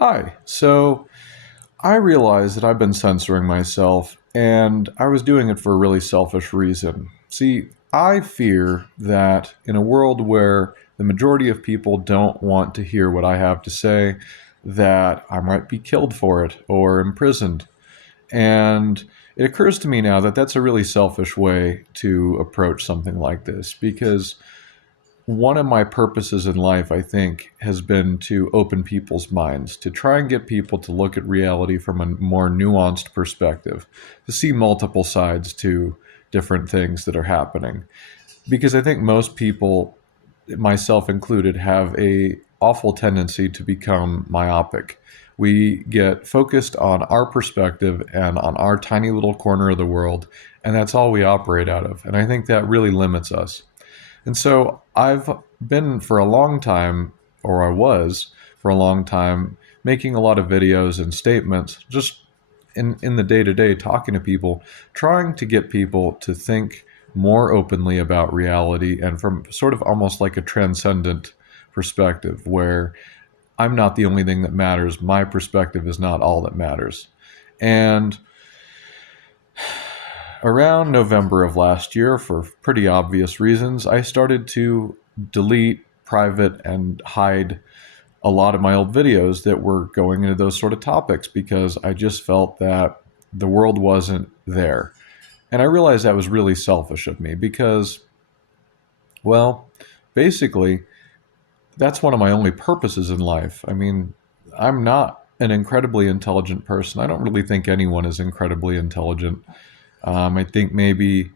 Hi. So I realized that I've been censoring myself, and I was doing it for a really selfish reason. See, I fear that in a world where the majority of people don't want to hear what I have to say, that I might be killed for it or imprisoned. And it occurs to me now that that's a really selfish way to approach something like this because one of my purposes in life, I think, has been to open people's minds, to try and get people to look at reality from a more nuanced perspective, to see multiple sides to different things that are happening. Because I think most people, myself included, have a awful tendency to become myopic. We get focused on our perspective and on our tiny little corner of the world, and that's all we operate out of. And I think that really limits us. And so I've been for a long time, or I was for a long time, making a lot of videos and statements just in the day to day, talking to people, trying to get people to think more openly about reality and from sort of almost like a transcendent perspective where I'm not the only thing that matters. My perspective is not all that matters. And around November of last year, for pretty obvious reasons, I started to delete, private, and hide a lot of my old videos that were going into those sort of topics because I just felt that the world wasn't there. And I realized that was really selfish of me because, well, basically, that's one of my only purposes in life. I mean, I'm not an incredibly intelligent person. I don't really think anyone is incredibly intelligent. I think maybe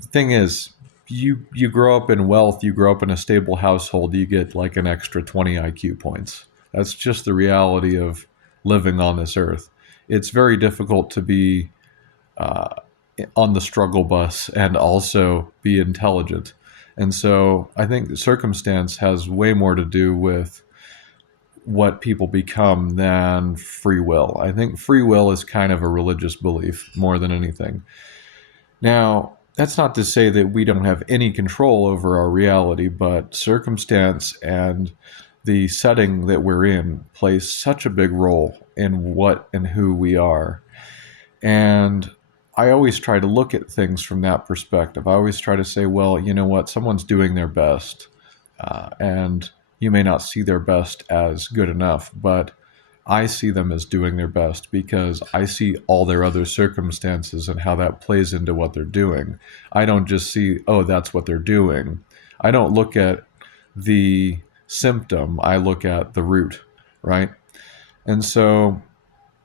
the thing is, you grow up in wealth, you grow up in a stable household, you get like an extra 20 IQ points. That's just the reality of living on this earth. It's very difficult to be uh, on the struggle bus and also be intelligent. And so I think the circumstance has way more to do with what people become than free will. I think free will is kind of a religious belief more than anything. Now, that's not to say that we don't have any control over our reality, but circumstance and the setting that we're in plays such a big role in what and who we are. And I always try to look at things from that perspective. I always try to say, well, you know what? Someone's doing their best. And you may not see their best as good enough, but I see them as doing their best because I see all their other circumstances and how that plays into what they're doing. I don't just see, oh, that's what they're doing. I don't look at the symptom, I look at the root, right? And so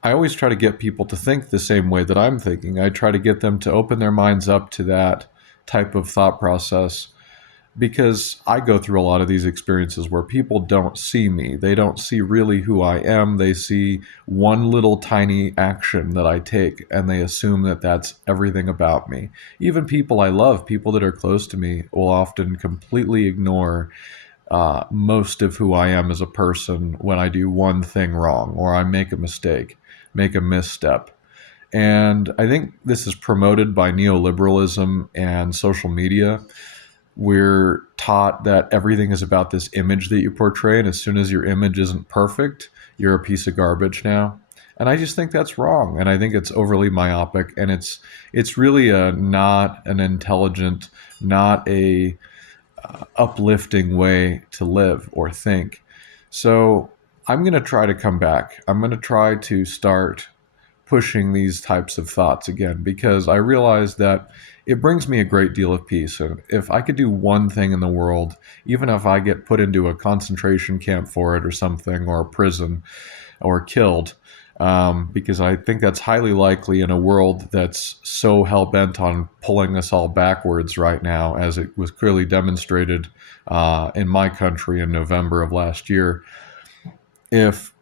I always try to get people to think the same way that I'm thinking. I try to get them to open their minds up to that type of thought process because I go through a lot of these experiences where people don't see me. They don't see really who I am. They see one little tiny action that I take and they assume that that's everything about me. Even people I love, people that are close to me, will often completely ignore most of who I am as a person when I do one thing wrong or I make a mistake, make a misstep. And I think this is promoted by neoliberalism and social media. We're taught that everything is about this image that you portray, and as soon as your image isn't perfect, you're a piece of garbage now. And I just think that's wrong, and I think it's overly myopic, and it's really a not an intelligent, not a uplifting way to live or think. So I'm going to try to come back. I'm going to try to start pushing these types of thoughts again because I realize that it brings me a great deal of peace. And if I could do one thing in the world, even if I get put into a concentration camp for it or something, or a prison, or killed, because I think that's highly likely in a world that's so hell bent on pulling us all backwards right now, as it was clearly demonstrated in my country in November of last year. If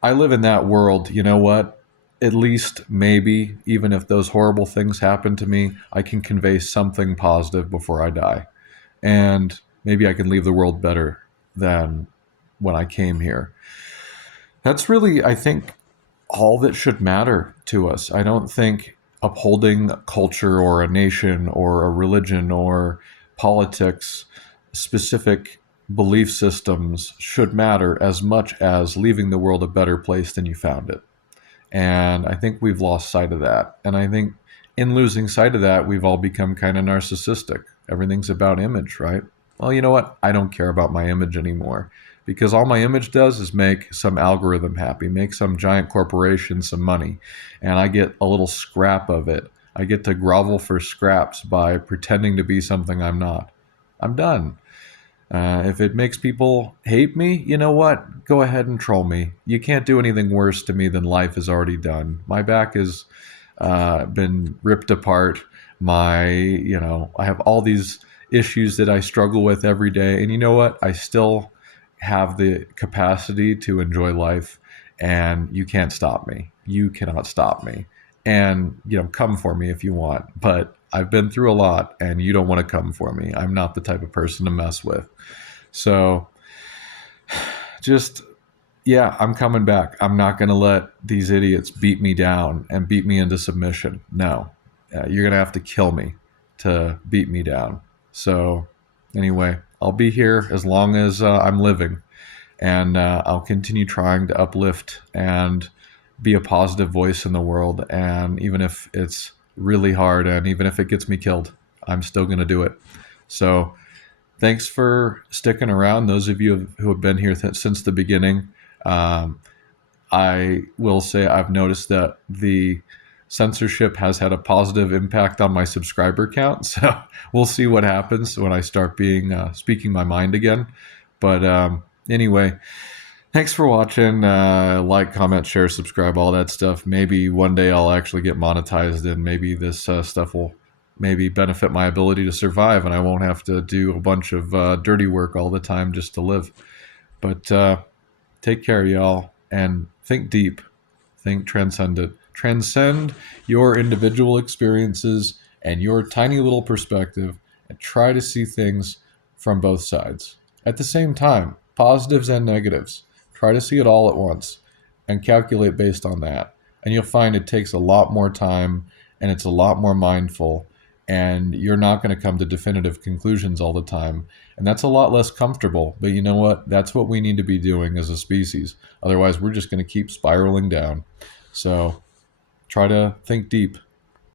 I live in that world, you know what? At least maybe, even if those horrible things happen to me, I can convey something positive before I die. And maybe I can leave the world better than when I came here. That's really, I think, all that should matter to us. I don't think upholding culture or a nation or a religion or politics, specific belief systems should matter as much as leaving the world a better place than you found it. And I think we've lost sight of that. And I think in losing sight of that, we've all become kind of narcissistic. Everything's about image, right? Well, you know what? I don't care about my image anymore because all my image does is make some algorithm happy, make some giant corporation some money, and I get a little scrap of it. I get to grovel for scraps by pretending to be something I'm not. I'm done. If it makes people hate me, you know what? Go ahead and troll me. You can't do anything worse to me than life has already done. My back has been ripped apart. I have all these issues that I struggle with every day. And you know what? I still have the capacity to enjoy life, and you can't stop me. You cannot stop me. And, come for me if you want. But I've been through a lot, and you don't want to come for me. I'm not the type of person to mess with. So just, yeah, I'm coming back. I'm not going to let these idiots beat me down and beat me into submission. No, you're going to have to kill me to beat me down. So anyway, I'll be here as long as I'm living, and I'll continue trying to uplift and be a positive voice in the world. And even if it's really hard and even if it gets me killed, I'm still going to do it. So thanks for sticking around. Those of you who have been here since the beginning. I will say I've noticed that the censorship has had a positive impact on my subscriber count. So we'll see what happens when I start speaking my mind again. But anyway, thanks for watching. Like, comment, share, subscribe, all that stuff. Maybe one day I'll actually get monetized, and maybe this stuff will maybe benefit my ability to survive, and I won't have to do a bunch of dirty work all the time just to live. But take care, y'all, and think deep, think transcendent. Transcend your individual experiences and your tiny little perspective, and try to see things from both sides at the same time, positives and negatives. Try to see it all at once and calculate based on that. And you'll find it takes a lot more time, and it's a lot more mindful, and you're not going to come to definitive conclusions all the time. And that's a lot less comfortable. But you know what? That's what we need to be doing as a species. Otherwise, we're just going to keep spiraling down. So try to think deep.